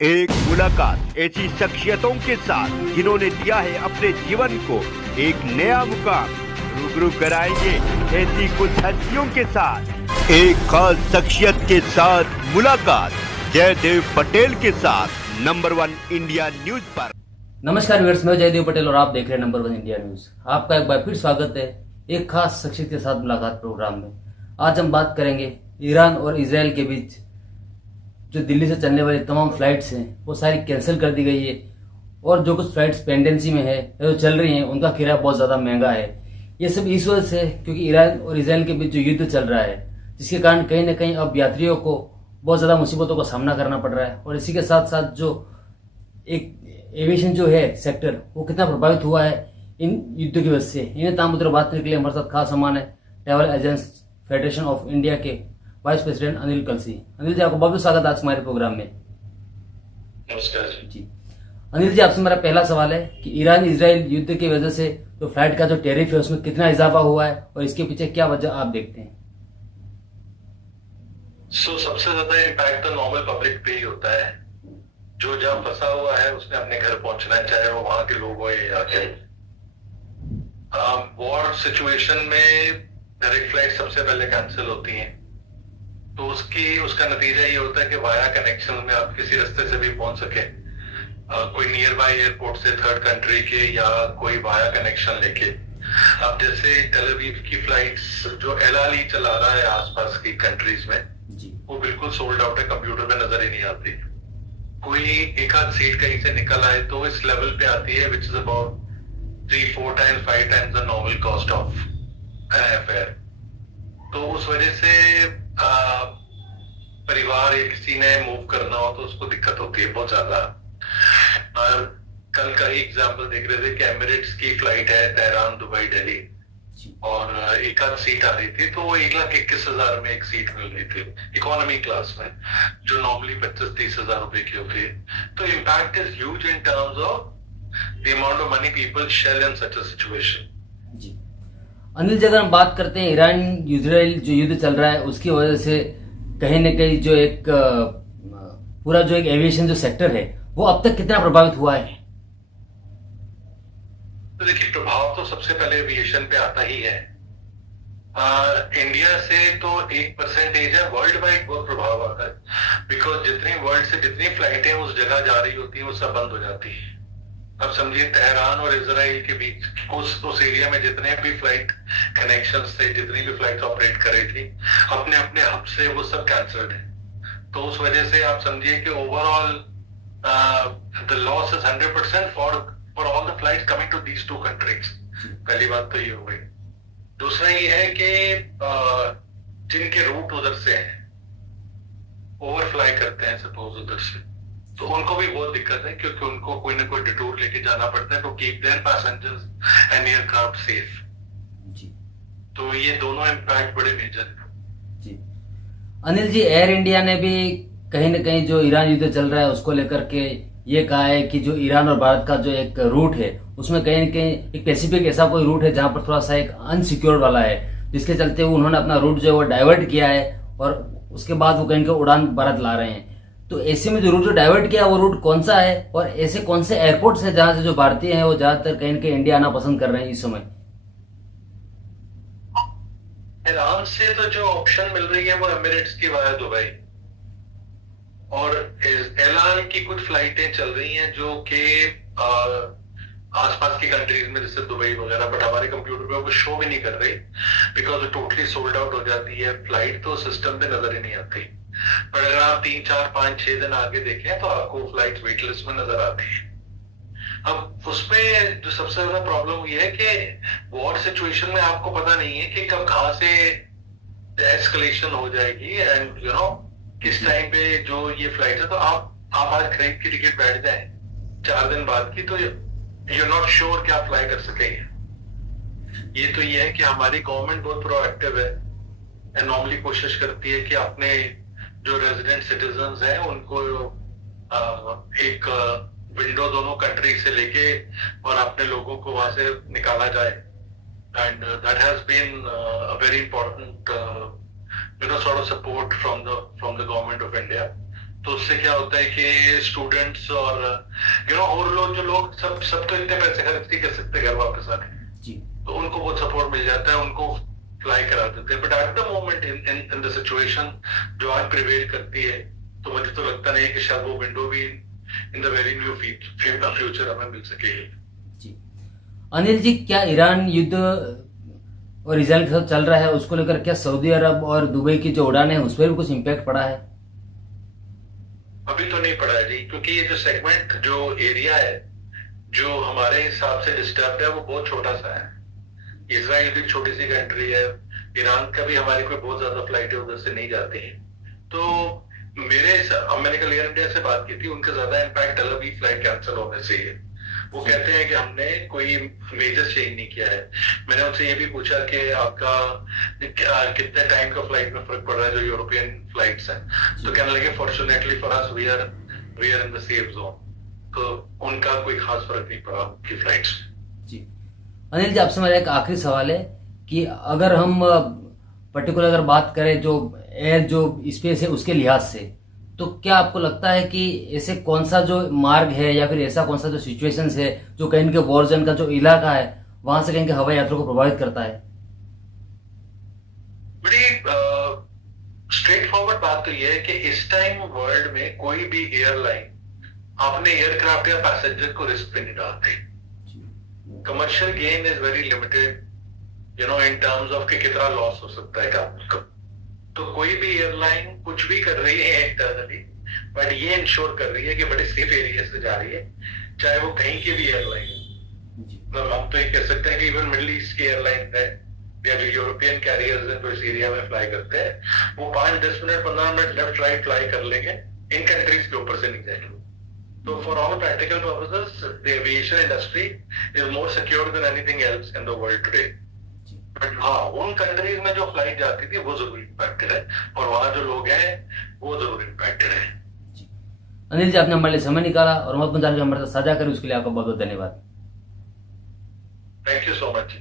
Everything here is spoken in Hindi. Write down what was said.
एक मुलाकात ऐसी शख्सियतों के साथ जिन्होंने दिया है अपने जीवन को एक नया मुकाम। रूबरू कराएंगे ऐसी कुछ हस्तियों के साथ एक खास शख्सियत के साथ मुलाकात जयदेव पटेल के साथ नंबर 1 इंडिया न्यूज पर। नमस्कार व्यूअर्स, मैं जयदेव पटेल और आप देख रहे हैं नंबर 1 इंडिया न्यूज। आपका एक बार फिर स्वागत है एक खास शख्सियत के साथ मुलाकात प्रोग्राम में। आज हम बात करेंगे ईरान और इजराइल के बीच जो दिल्ली से चलने वाली तमाम फ्लाइट्स हैं वो सारी कैंसिल कर दी गई है, और जो कुछ फ्लाइट्स पेंडेंसी में है जो चल रही हैं उनका किराया बहुत ज़्यादा महंगा है। ये सब इस वजह से क्योंकि ईरान और इजराइल के बीच जो युद्ध चल रहा है, जिसके कारण कहीं ना कहीं अब यात्रियों को बहुत ज़्यादा मुसीबतों का सामना करना पड़ रहा है। और इसी के साथ साथ जो एक एविएशन जो है सेक्टर वो कितना प्रभावित हुआ है इन युद्ध की वजह से, इन्हें तामुद्र बात करने के लिए हमारे साथ खास सामान है travel agents federation of India के वाइस प्रेसिडेंट अनिल कलसी। अनिल जी, आपको बहुत बहुत स्वागत है आज हमारे प्रोग्राम में। नमस्कार जी अनिल जी, आपसे मेरा पहला सवाल है कि ईरान इजराइल युद्ध की वजह से जो फ्लाइट का जो टैरिफ है उसमें कितना इजाफा हुआ है और इसके पीछे क्या वजह आप देखते हैं? सबसे ज्यादा इम्पैक्ट तो नॉर्मल पब्लिक पे ही होता है, जो जहाँ फंसा हुआ है उसने अपने घर पहुंचना है, चाहे वो वहां के लोग हो या यहाँ के। वॉर सिचुएशन में डायरेक्ट फ्लाइट सबसे पहले कैंसिल होती हैं, तो उसका नतीजा ये होता है कि वाया कनेक्शन में आप किसी रास्ते से भी पहुंच सके, कोई नियर बाय एयरपोर्ट से थर्ड कंट्री के या कोई वाया कनेक्शन लेके। अब जैसे टेल अवीव की फ्लाइट्स जो एल आल चला रहा है आसपास की कंट्रीज में, वो बिल्कुल सोल्ड आउट है, कंप्यूटर पे नजर ही नहीं आती। कोई एक आध सीट कहीं से निकल आए तो इस लेवल पे आती है which is about 3-4 times 5 times the normal cost of airfare. तो उस वजह से परिवार या किसी ने मूव करना हो तो उसको दिक्कत होती है बहुत ज्यादा। और कल का ही एग्जांपल देख रहे थे कि एमिरेट्स की फ्लाइट है तेहरान दुबई दिल्ली, और एक आध सीट आ रही थी तो वो 1,21,000 में एक सीट मिल रही थी इकोनॉमी क्लास में, जो नॉर्मली 25-30 हजार रुपए की होती है। तो impact is huge in terms of the amount of money people shell in such a situation. जी अनिल जी, अगर हम बात करते हैं ईरान इजराइल जो युद्ध चल रहा है उसकी वजह से कहीं ना कहीं जो एक पूरा जो एक एविएशन जो सेक्टर है वो अब तक कितना प्रभावित हुआ है? तो देखिए, प्रभाव तो सबसे पहले एविएशन पे आता ही है। इंडिया से तो 1% है, वर्ल्ड वाइड बहुत प्रभाव आता है, बिकॉज जितनी वर्ल्ड से जितनी फ्लाइटें उस जगह जा रही होती हैं वो सब बंद हो जाती है। अब समझिए तेहरान और इजराइल के बीच उस एरिया में जितने भी फ्लाइट कनेक्शंस थे, जितनी भी फ्लाइट ऑपरेट कर रही थी अपने अपने हब से, वो सब कैंसल्ड है। तो उस वजह से आप समझिए कि overall the loss is 100% for all the flights coming to these 2 countries. पहली बात तो ये हो गई। दूसरा ये है कि जिनके रूट उधर से हैं, ओवरफ्लाई करते हैं सपोज उधर से, तो उनको भी बहुत दिक्कत है, क्योंकि उनको कोई ना कोई डिटूर लेके जाना पड़ता है to keep their passengers and aircraft safe. जी तो ये दोनों इम्पैक्ट बड़े मेजर हैं। जी अनिल जी, एयर इंडिया ने भी कहीं ना कहीं जो ईरान युद्ध चल रहा है उसको लेकर के ये कहा है कि जो ईरान और भारत का जो एक रूट है उसमें कहीं ना कहीं एक पैसिफिक ऐसा कोई रूट है जहां पर थोड़ा सा एक अनसिक्योर वाला है, जिसके चलते उन्होंने अपना रूट जो है वो डाइवर्ट किया है और उसके बाद वो कहीं उड़ान भारत ला रहे हैं। तो ऐसे में जो रूट जो डाइवर्ट किया वो रूट कौन सा है, और ऐसे कौन से एयरपोर्ट्स हैं जहां से जो भारतीय हैं वो ज्यादातर कहीं ना कहीं इंडिया आना पसंद कर रहे हैं इस समय? ईरान से तो जो ऑप्शन मिल रही है वो एमिरेट्स की वाया दुबई, और एलान की कुछ फ्लाइटें चल रही हैं जो कि आसपास की कंट्रीज में, जैसे दुबई वगैरह, बट हमारे कंप्यूटर पे वो शो भी नहीं कर रही बिकॉज टोटली सोल्ड आउट हो जाती है फ्लाइट, तो सिस्टम पे नजर ही नहीं आती। पर अगर आप 3-4-5-6 दिन आगे देखें तो आपको फ्लाइट वेट लिस्ट में नजर आती है। अब उसमें जो सबसे ज्यादा प्रॉब्लम ये है कि वॉर सिचुएशन में आपको पता नहीं है कि कब कहां से एस्केलेशन हो जाएगी, एंड यू नो किस टाइम पे जो ये फ्लाइट है। तो आप आज खरीद की टिकट बैठ जाए 4 दिन बाद की, तो यू नॉट श्योर कि आप फ्लाई कर सकेंगे। ये तो ये है कि हमारी गवर्नमेंट बहुत प्रोएक्टिव है एंड नॉर्मली कोशिश करती है कि अपने जो रेजिडेंट सिटीजन्स हैं उनको एक विंडो दोनों कंट्री से लेके और अपने लोगों को वहां से निकाला जाए, and that has been a very important sort of support from the government of India. तो उससे क्या होता है कि स्टूडेंट्स और और लोग सब तो इतने पैसे खर्च नहीं कर सकते घर वापस आने, जी। तो उनको बहुत सपोर्ट मिल जाता है, उनको फ्लाई करा देते हैं। But at the moment in the situation जो आज प्रिवेल करती है, तो मुझे तो लगता नहीं कि शायद वो विंडो भी in the very new future हमें मिल सकेगी। जी अनिल जी, क्या ईरान युद्ध और इसराइल के साथ चल रहा है, उसको लेकर क्या सऊदी अरब और दुबई की जो उड़ान है उस पर भी कुछ इम्पैक्ट पड़ा है? अभी तो नहीं पड़ा है जी, क्योंकि ये जो सेगमेंट, जो एरिया है जो हमारे हिसाब से डिस्टर्ब है, वो बहुत छोटा सा है। इसराइल भी छोटी सी कंट्री है, ईरान का भी हमारी कोई बहुत ज्यादा फ्लाइट उधर से नहीं जाती है। तो मैंने कल एयर इंडिया से बात की थी, उनका ज्यादा impact Tel Aviv flight cancel होने से है। वो कहते हैं कि हमने कोई मेजर चेंज नहीं किया है। मैंने उनसे ये भी पूछा कि आपका कितने टाइम का फ्लाइट में फर्क पड़ रहा है जो यूरोपियन फ्लाइट्स हैं, तो कहने लगे fortunately for us we are in the safe zone, तो उनका कोई खास फर्क नहीं पड़ा उनकी फ्लाइट्स। जी अनिल जी, आपसे मेरा एक आखिरी सवाल है कि अगर हम पर्टिकुलर अगर बात करें जो एयर जो स्पेस है उसके लिहाज से, तो क्या आपको लगता है कि ऐसे कौन सा जो मार्ग है या फिर ऐसा कौन सा जो सिचुएशंस है जो कहीं के वॉर जोन का जो इलाका है वहां से कहीं के हवाई यात्रा को प्रभावित करता है? बड़ी स्ट्रेट फॉरवर्ड बात तो यह है कि इस टाइम वर्ल्ड में कोई भी एयरलाइन अपने एयरक्राफ्ट या पैसेंजर को रिस्क पे नहीं डालते। Commercial gain is very limited in terms of कि कितना लॉस हो सकता है। तो कोई भी एयरलाइन कुछ भी कर रही है इंटरनली, बट ये इंश्योर कर रही है कि बड़े सेफ एरिया से जा रही है, चाहे वो कहीं की भी एयरलाइन है। मतलब हम तो ये कह सकते हैं कि इवन मिडिल ईस्ट की एयरलाइन है या जो यूरोपियन कैरियर्स हैं जो इस एरिया में फ्लाई करते हैं, वो 5-10 minute 15 minute left right fly कर लेंगे, इन कंट्रीज के ऊपर से नहीं जाएंगे। तो for all practical purposes the aviation industry is more secure than anything else in the world today. But हाँ, उन कंट्रीज में जो फ्लाइट जाती थी वो जरूर इम्पैक्टेड है, और वहां जो लोग हैं वो जरूर इम्पैक्टेड है। अनिल जी, आपने हमारे लिए समय निकाला और महत्वपूर्ण जानकारी हमारे साथ साझा करी, उसके लिए आपका बहुत बहुत धन्यवाद। Thank you so much.